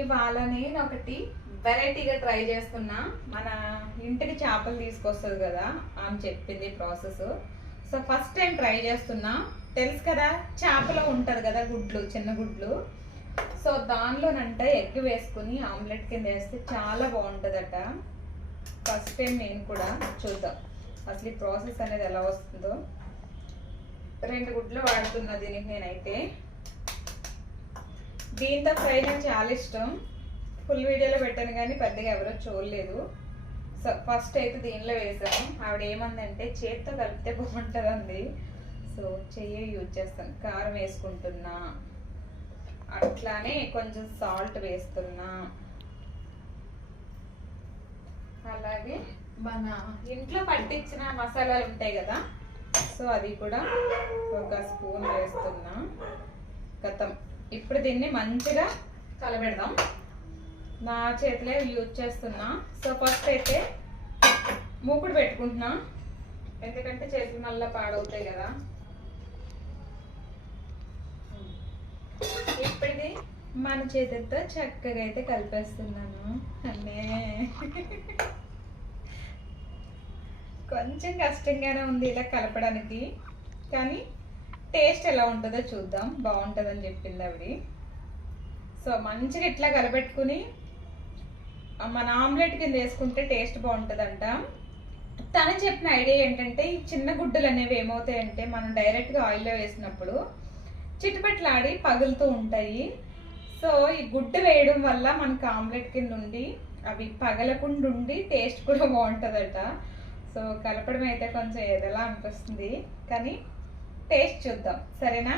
ఇవాళ నేను ఒకటి వెరైటీగా ట్రై చేస్తున్నా. మన ఇంటికి చేపలు తీసుకొస్తుంది కదా అని చెప్పింది process. So first time try చేస్తున్నా. తెలుసు కదా చేపలో ఉంటుంది కదా గుడ్లు, చిన్న గుడ్లు. సో దానిలోనంట ఎగ్ వేసుకుని ఆమ్లెట్ కింద వేస్తే చాలా బాగుంటుందట. ఫస్ట్ టైం నేను కూడా చూద్దాం అసలు ఈ ప్రాసెస్ అనేది ఎలా వస్తుందో. 2 గుడ్లు వాడుతున్నా దీనికి నేనైతే. దీంతో ఫ్రై నాకు చాలా ఇష్టం. ఫుల్ వీడియోలో పెట్టాను కానీ పెద్దగా ఎవరో చూడలేదు. సో ఫస్ట్ అయితే దీనిలో వేసాను. ఆవిడ ఏమందంటే చేత్తో కలిపితే బాగుంటుందండి. సో చెయ్యి యూజ్ చేస్తాను. కారం వేసుకుంటున్నా, అట్లానే కొంచెం సాల్ట్ వేస్తున్నా, అలాగే మన ఇంట్లో పట్టించిన మసాలాలు ఉంటాయి కదా, సో అది కూడా 1 స్పూన్ వేస్తున్నా. గతం ఇప్పుడు దీన్ని మంచిగా కలబెడదాం. నా చేతిలో యూజ్ చేస్తున్నా. సో ఫస్ట్ అయితే మూకుడు పెట్టుకుంటున్నా, ఎందుకంటే చేతులు మళ్ళీ పాడవుతాయి కదా. ఇప్పుడుది మన చేతితో చక్కగా అయితే కలిపేస్తున్నాను. అన్నే కొంచెం కష్టంగానే ఉంది ఇలా కలపడానికి, కానీ టేస్ట్ ఎలా ఉంటుందో చూద్దాం. బాగుంటుందని చెప్పింది ఆవిడ. సో మంచిగా ఇట్లా కలపెట్టుకుని మన ఆమ్లెట్ కింద వేసుకుంటే టేస్ట్ బాగుంటుందంట. తను చెప్పిన ఐడియా ఏంటంటే ఈ చిన్న గుడ్డలు అనేవి ఏమవుతాయంటే మనం డైరెక్ట్గా ఆయిల్లో వేసినప్పుడు చిట్టుపెట్లాడి పగులుతూ ఉంటాయి. సో ఈ గుడ్డ వేయడం వల్ల మనకు ఆమ్లెట్ కింద ఉండి అవి పగలకుండా ఉండి టేస్ట్ కూడా బాగుంటుందట. సో కలపడం అయితే కొంచెం ఏదలా అనిపిస్తుంది, కానీ టేస్ట్ చూద్దాం. సరేనా?